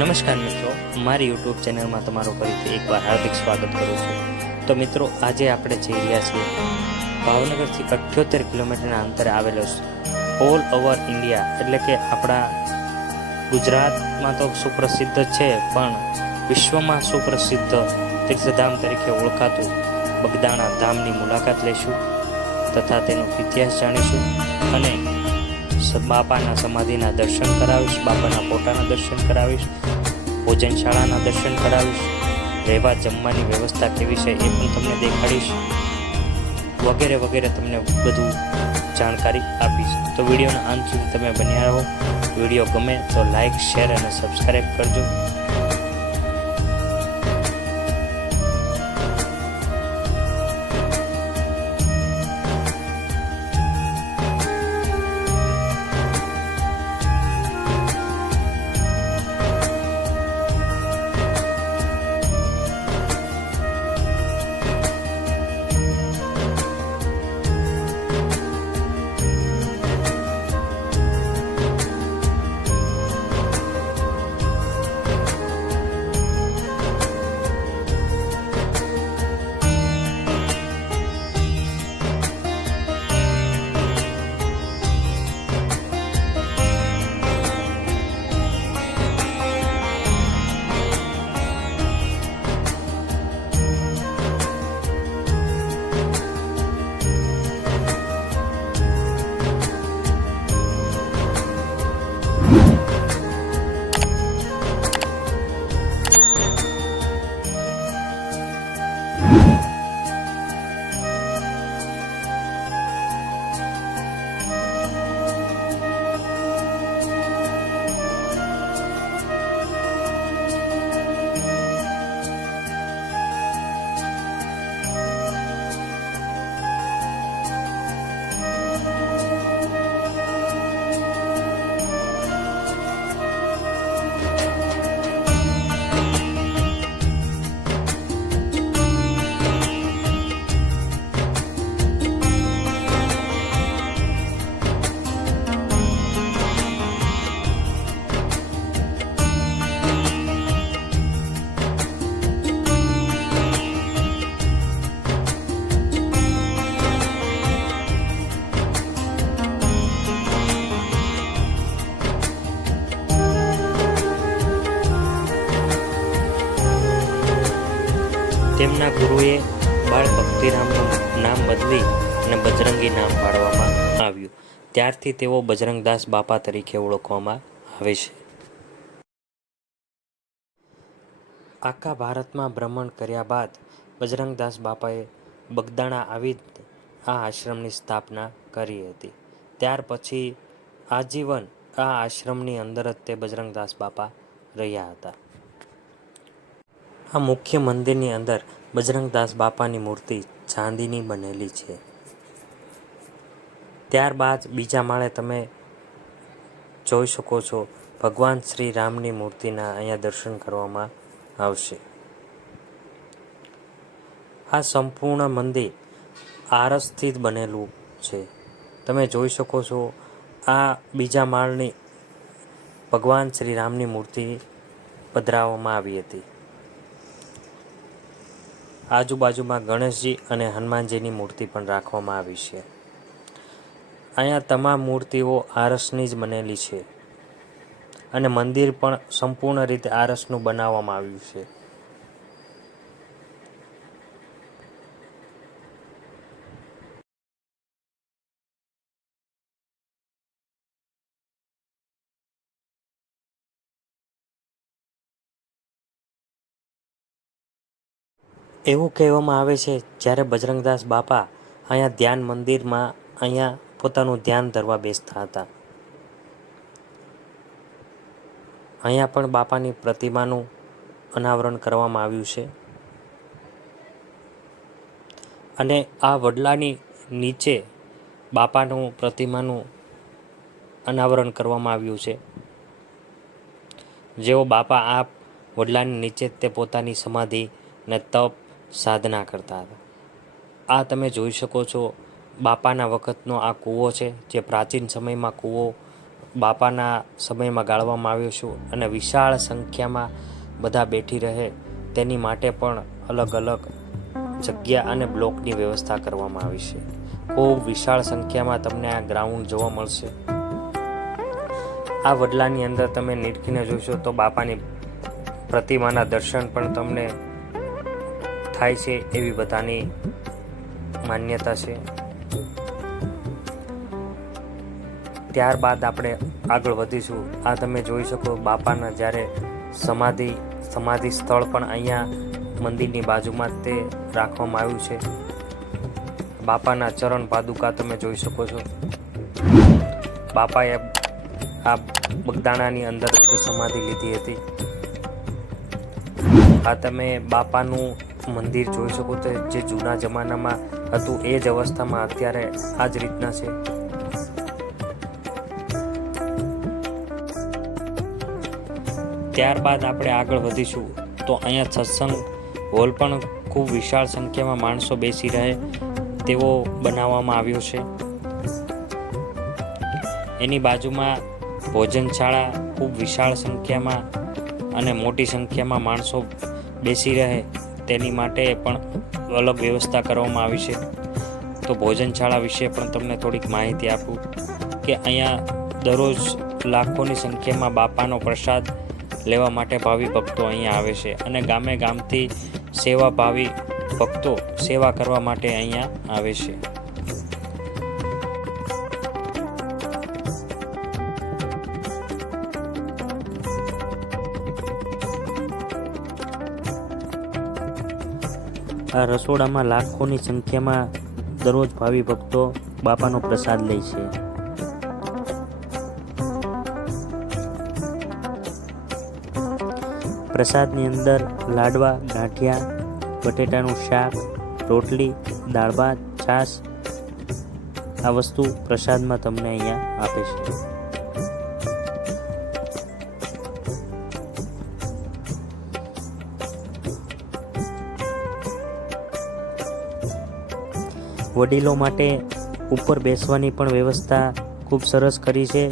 નમસ્કાર મિત્રો, મારી યુટ્યુબ ચેનલમાં તમારું ફરીથી એકવાર હાર્દિક સ્વાગત કરું છું. તો મિત્રો, આજે આપણે જઈ રહ્યા છીએ ભાવનગરથી 78 કિલોમીટરના અંતરે આવેલો ઓલ ઓવર ઇન્ડિયા એટલે કે આપણા ગુજરાતમાં તો સુપ્રસિદ્ધ છે, પણ વિશ્વમાં સુપ્રસિદ્ધ તીર્થધામ તરીકે ઓળખાતું બગદાણા ધામની મુલાકાત લઈશું તથા તેનો ઇતિહાસ જાણીશું અને બાપાના સમાધિના દર્શન કરાવીશ, બાપાના ફોટાના દર્શન કરાવીશ, ભોજનશાળાના દર્શન કરાવીશ, રહેવા જમવાની વ્યવસ્થા કેવી છે એ પણ તમને દેખાડીશ, વગેરે વગેરે તમને બધું જાણકારી આપીશ. તો વિડીયોના અંત સુધી તમે બન્યા રહો. વિડીયો ગમે તો લાઈક, શેર અને સબસ્ક્રાઈબ કરજો. તેમના ગુરુએ બાળ ભક્તિરામનું નામ બદલી અને બજરંગી નામ પાડવામાં આવ્યું. ત્યારથી તેઓ બજરંગદાસ બાપા તરીકે ઓળખવામાં આવે છે. આખા ભારતમાં ભ્રમણ કર્યા બાદ બજરંગદાસ બાપાએ બગદાણા આવી આ આશ્રમની સ્થાપના કરી હતી. ત્યાર પછી આજીવન આ આશ્રમની અંદર જ તે બજરંગદાસ બાપા રહ્યા હતા. આ મુખ્ય મંદિરની અંદર બજરંગદાસ બાપાની મૂર્તિ ચાંદીની બનેલી છે. ત્યારબાદ બીજા માળે તમે જોઈ શકો છો ભગવાન શ્રી રામની મૂર્તિના અહીંયા દર્શન કરવામાં આવશે. આ સંપૂર્ણ મંદિર આરસથી જ બનેલું છે. તમે જોઈ શકો છો આ બીજા માળની ભગવાન શ્રી રામની મૂર્તિ પધરાવવામાં આવી હતી. આજુબાજુમાં ગણેશજી અને હનુમાનજીની મૂર્તિ પણ રાખવામાં આવી છે. અહીંયા તમામ મૂર્તિઓ આરસની જ બનેલી છે અને મંદિર પણ સંપૂર્ણ રીતે આરસનું બનાવવામાં આવ્યું છે. એવું કહેવામાં આવે છે જ્યારે બજરંગદાસ બાપા અહીંયા ધ્યાન મંદિરમાં અહીંયા પોતાનું ધ્યાન ધરવા બેસતા હતા. અહીંયા પણ બાપાની પ્રતિમાનું અનાવરણ કરવામાં આવ્યું છે અને આ વડલાની નીચે બાપાનું પ્રતિમાનું અનાવરણ કરવામાં આવ્યું છે. જેઓ બાપા આ વડલાની નીચે તે પોતાની સમાધિ ને તપ સાધના કરતા હતા. આ તમે જોઈ શકો છો બાપાના વખતનો આ કૂવો છે, જે પ્રાચીન સમયમાં કૂવો બાપાના સમયમાં ગાળવામાં આવ્યો છે અને વિશાળ સંખ્યામાં બધા બેઠી રહે તેની માટે પણ અલગ અલગ જગ્યા અને બ્લોકની વ્યવસ્થા કરવામાં આવી છે. ખૂબ વિશાળ સંખ્યામાં તમને આ ગ્રાઉન્ડ જોવા મળશે. આ વડલાની અંદર તમે નીરખીને જોશો તો બાપાની પ્રતિમાના દર્શન પણ તમને થાય છે એવી બધાની માન્યતા છે. ત્યારબાદ આપણે આગળ વધીશું. આ તમે જોઈ શકો બાપાના જ્યારે સમાધિ સ્થળ પણ અહીંયા મંદિરની બાજુમાં જ તે રાખવામાં આવ્યું છે. બાપાના ચરણ પાદુકા તમે જોઈ શકો છો. બાપાએ આ બગદાણાની અંદર જ સમાધિ લીધી હતી. આ તમે બાપાનું મંદિર જોઈ શકો તો જે જૂના જમાનામાં હતું એ જ અવસ્થામાં અત્યારે આ જ રીતના છે. ત્યારબાદ આપણે આગળ વધીશું તો અહીંયા સત્સંગ હોલ પણ ખૂબ વિશાળ સંખ્યામાં માણસો બેસી રહે તેવો બનાવવામાં આવ્યો છે. એની બાજુમાં ભોજનશાળા ખૂબ વિશાળ સંખ્યામાં અને મોટી સંખ્યામાં માણસો બેસી રહે તેની માટે પણ અલગ વ્યવસ્થા કરવામાં આવી છે. તો ભોજનશાળા વિશે પણ તમને થોડીક માહિતી આપું કે અહીંયા દરરોજ લાખોની સંખ્યામાં બાપાનો પ્રસાદ લેવા માટે ભાવિ ભક્તો અહીંયા આવે છે અને ગામે ગામથી સેવાભાવી ભક્તો સેવા કરવા માટે અહીંયા આવે છે. આ રસોડામાં લાખોની સંખ્યામાં દરરોજ ભાવિ ભક્તો બાપાનો પ્રસાદ લે છે. પ્રસાદની અંદર લાડવા, ગાંઠિયા, બટેટાનું શાક, રોટલી, દાળ ભાત, છાશ આ વસ્તુ પ્રસાદમાં તમને અહીંયા આપે છે. વડીલો માટે ઉપર બેસવાની પણ વ્યવસ્થા ખૂબ સરસ કરી છે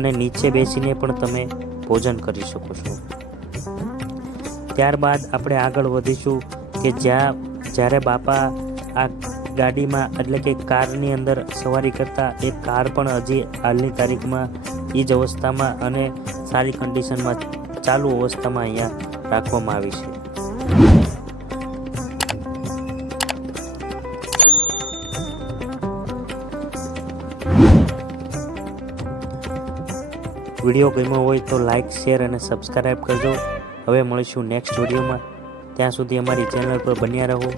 અને નીચે બેસીને પણ તમે ભોજન કરી શકો છો. ત્યારબાદ આપણે આગળ વધીશું કે જ્યારે બાપા આ ગાડીમાં એટલે કે કારની અંદર સવારી કરતા એ કાર પણ હજી હાલની તારીખમાં એ જ અવસ્થામાં અને સારી કન્ડિશનમાં ચાલુ અવસ્થામાં અહીંયા રાખવામાં આવી છે. વિડીયો ગમ્યો હોય તો લાઇક, શેર અને સબસ્ક્રાઈબ કરજો. હવે મળીશું નેક્સ્ટ વિડીયોમાં. ત્યાં સુધી અમારી ચેનલ પર બન્યા રહો.